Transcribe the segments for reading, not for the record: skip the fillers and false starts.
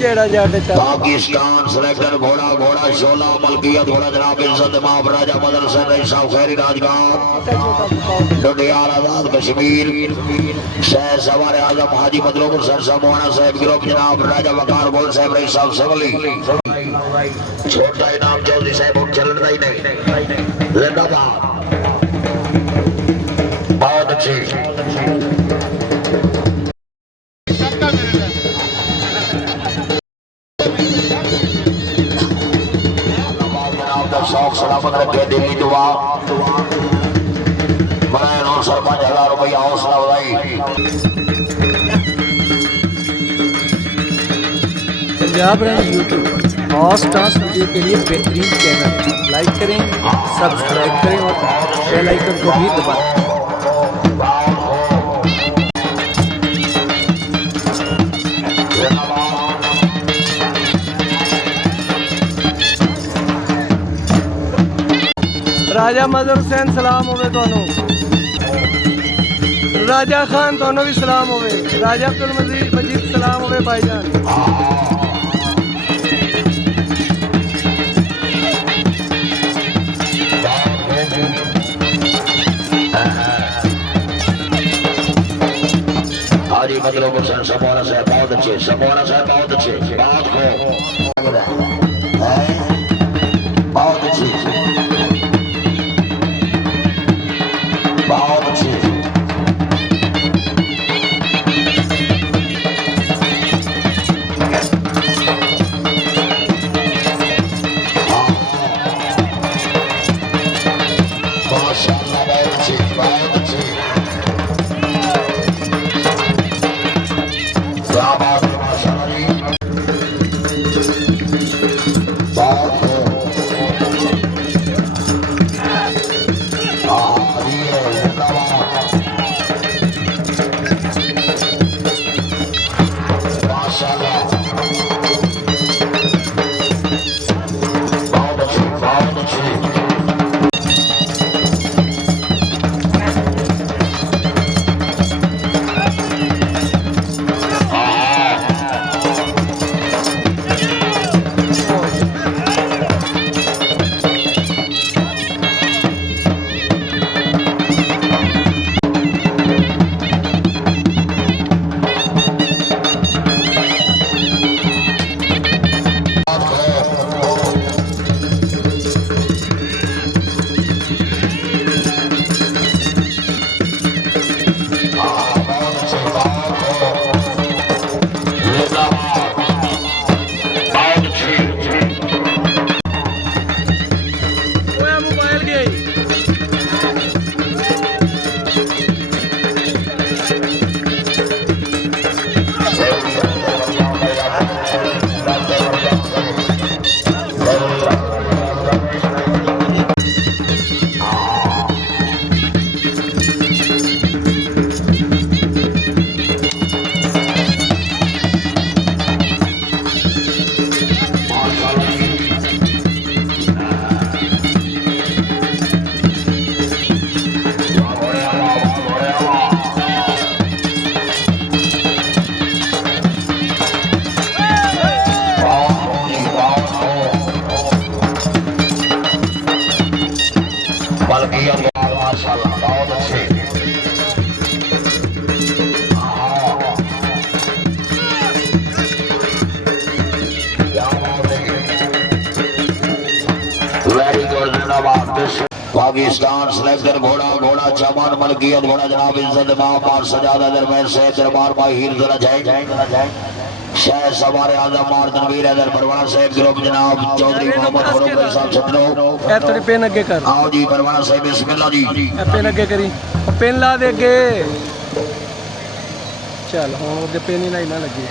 जेड़ा जाट पाकिस्तान सिलेक्टर घोड़ा घोड़ा शोला मलकियत घोड़ा जनाब इज्जत माफ राजा मदर से रही साहब खैरी राजगार डोडियाल आजाद कश्मीर शहर सवार आजम हाजी मदलूम सर साहब साहब ग्रुप जनाब राजा वकार गोल साहब रही साहब सवली छोटा इनाम चौधरी साहब चलता ही नहीं जिंदाबाद बहुत अच्छी शौक सलामत रखे दिल्ली दुआ बनाए 905,000 रुपया हौसला बढ़ाई। पंजाब रैंक यूट्यूब और स्टार्स वीडियो के लिए बेहतरीन चैनल लाइक करें, सब्सक्राइब करें और बेल आइकन को भी दबाएं। राजा मजहर हुसैन सलाम होवे दोनों, राजा खान दोनों भी सलाम होवे, राजा अब्दुल मजीद सलाम होवे भाईजान। हाजी मतलब हुसैन समोरा साहब बहुत अच्छे, समोरा साहब बहुत अच्छे, बहुत अच्छी बहुत अच्छी माशाअल्लाह बहुत अच्छी बहुत अच्छी क्या बात है माशाअल्लाह बहुत माशाअल्लाह बहुत अच्छे वेरी गुड जिंदाबाद। पाकिस्तान सिलेक्टर घोड़ा घोड़ा चमन मलकियत घोड़ा जनाब इज्जत मार सजादा दरबार से दरबार माहिर जरा जाए शायद सवारे आजम और तनवीर हैदर परवाना साहब ग्रुप जनाब चौधरी मोहम्मद फरूक साहब छतरो ए थोड़ी पेन अगे कर आओ जी परवाना साहब बिस्मिल्लाह जी ए पेन अगे करी पेन ला दे अगे चल हुन ओदे पेन ही ना लगी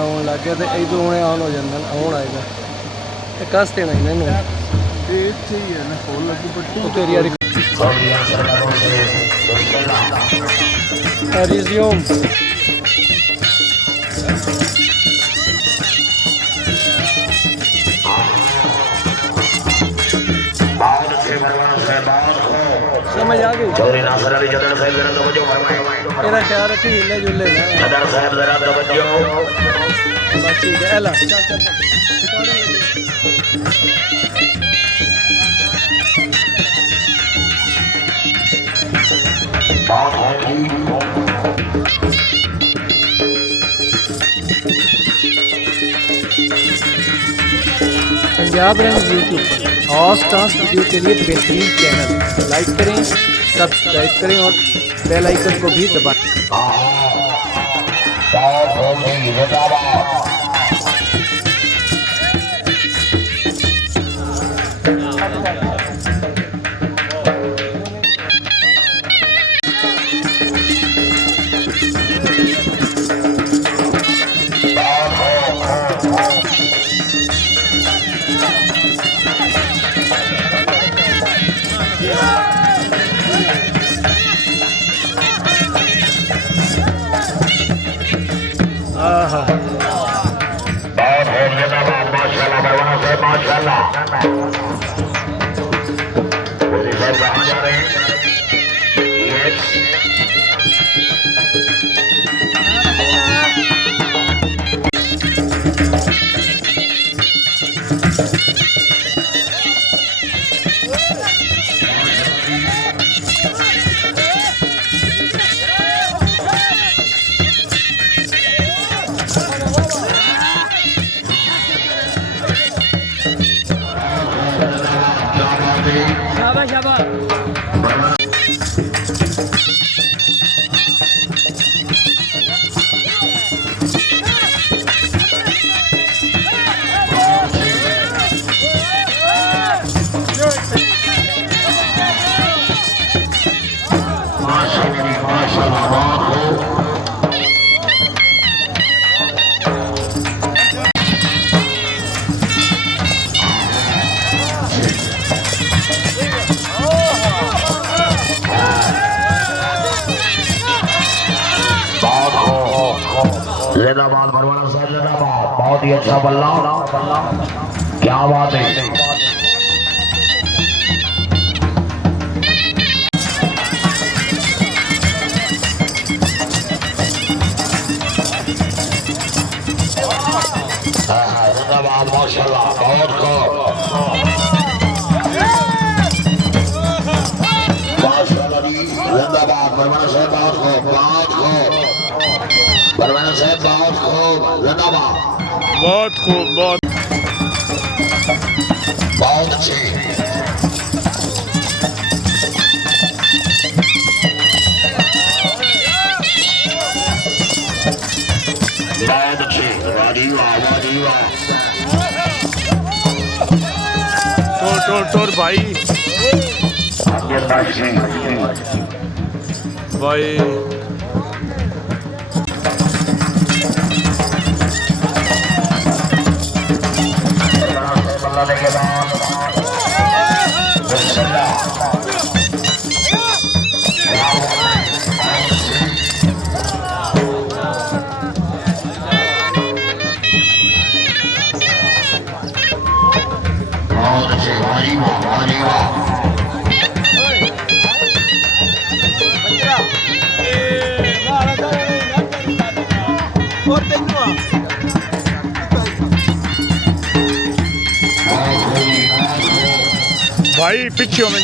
आउन लग गया ते इदों हुणे ऑन हो जांदा आउन आएगा ते कस देना इन्हां नूं इत्थे ही है ना खोल लगी पट्टी तेरी यार रिज्यूम समझ आ गई चौधरी नासर अली जदर साहब जरा तवज्जो फरमाएं मेरा ख्याल रखी हिले जुले ना जदर साहब जरा तवज्जो बाकी ठीक है एला चल चल चल रिकॉर्डिंग लगी पंजाब रंग यूट्यूब पर हॉर्स डांस वीडियो के लिए बेहतरीन चैनल लाइक करें सब्सक्राइब करें और बेल आइकन को भी दबाएं। शाबाश शाबाश जिंदाबाद भरवाना साहब जिंदाबाद बहुत ही अच्छा बल्ला क्या बात है जिंदाबाद माशाल्लाह बहुत खूब माशाल्लाह जी जिंदाबाद भरवाना साहब बहुत खूब परवाना साहब बहुत खूब जिंदाबाद बहुत खूब बहुत अच्छे बहुत अच्छे वाह वाह टोर भाई भाई के बाद बहुत अच्छे भारी वाह भाई पीछे हो मैं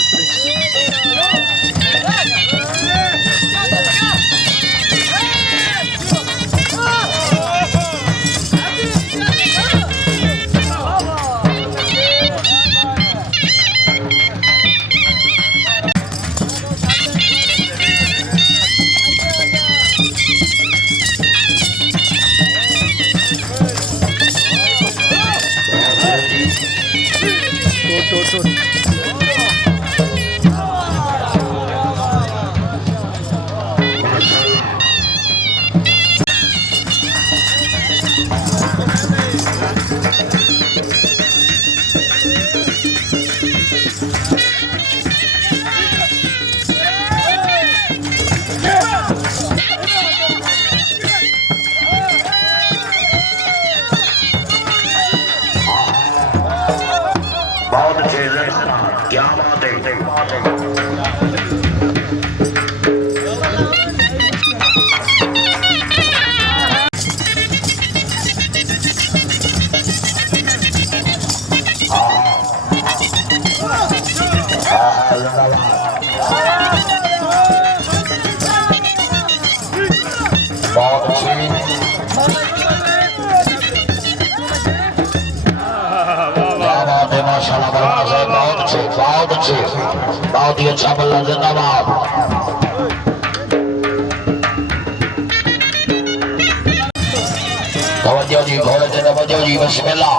क्या बात है बहुत ही अच्छा बल्ला जिंदाबाद। तवज्जो जी घोड़े से तवज्जो जी बिस्मिल्लाह।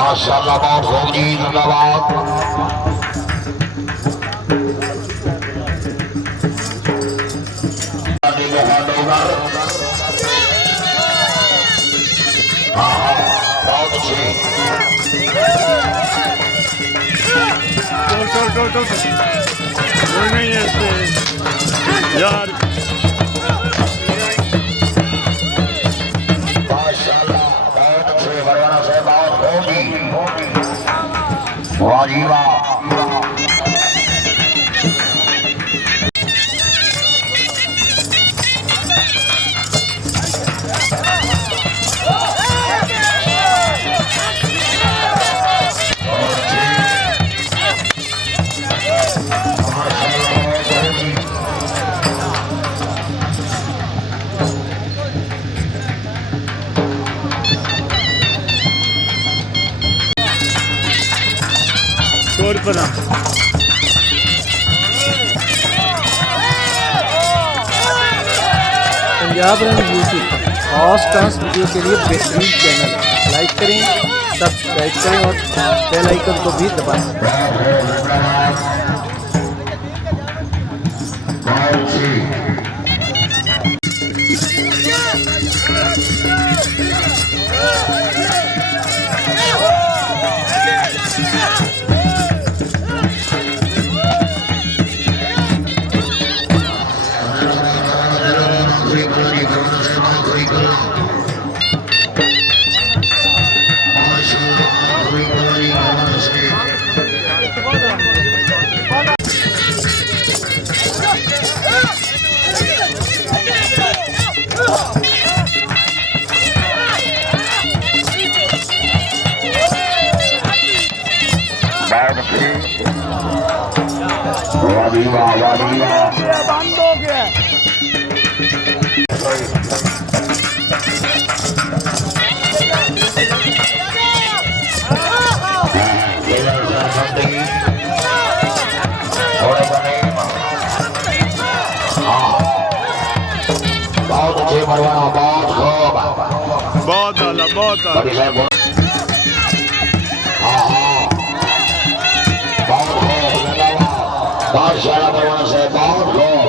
माशाअल्लाह बहुत खूब जी जिंदाबाद। हाँ हाँ बहुत अच्छी। चल कोई नहीं है इसमें यार। माशाअल्लाह बहुत अच्छे बरवाना से बहुत खूब जी। वाह जी वाह। शोर पना पंजाब रन यूट्यूब खास डांस वीडियो के लिए बेहतरीन चैनल है। लाइक करें, सब्सक्राइब करें और बेल आइकन को भी दबाएं। बंद हो गया। बहुत अच्छे परवाना बहुत खूब। बहुत आला बहुत आला। हाँ हाँ बहुत खूब। बादशाह परवाना से बहुत खूब।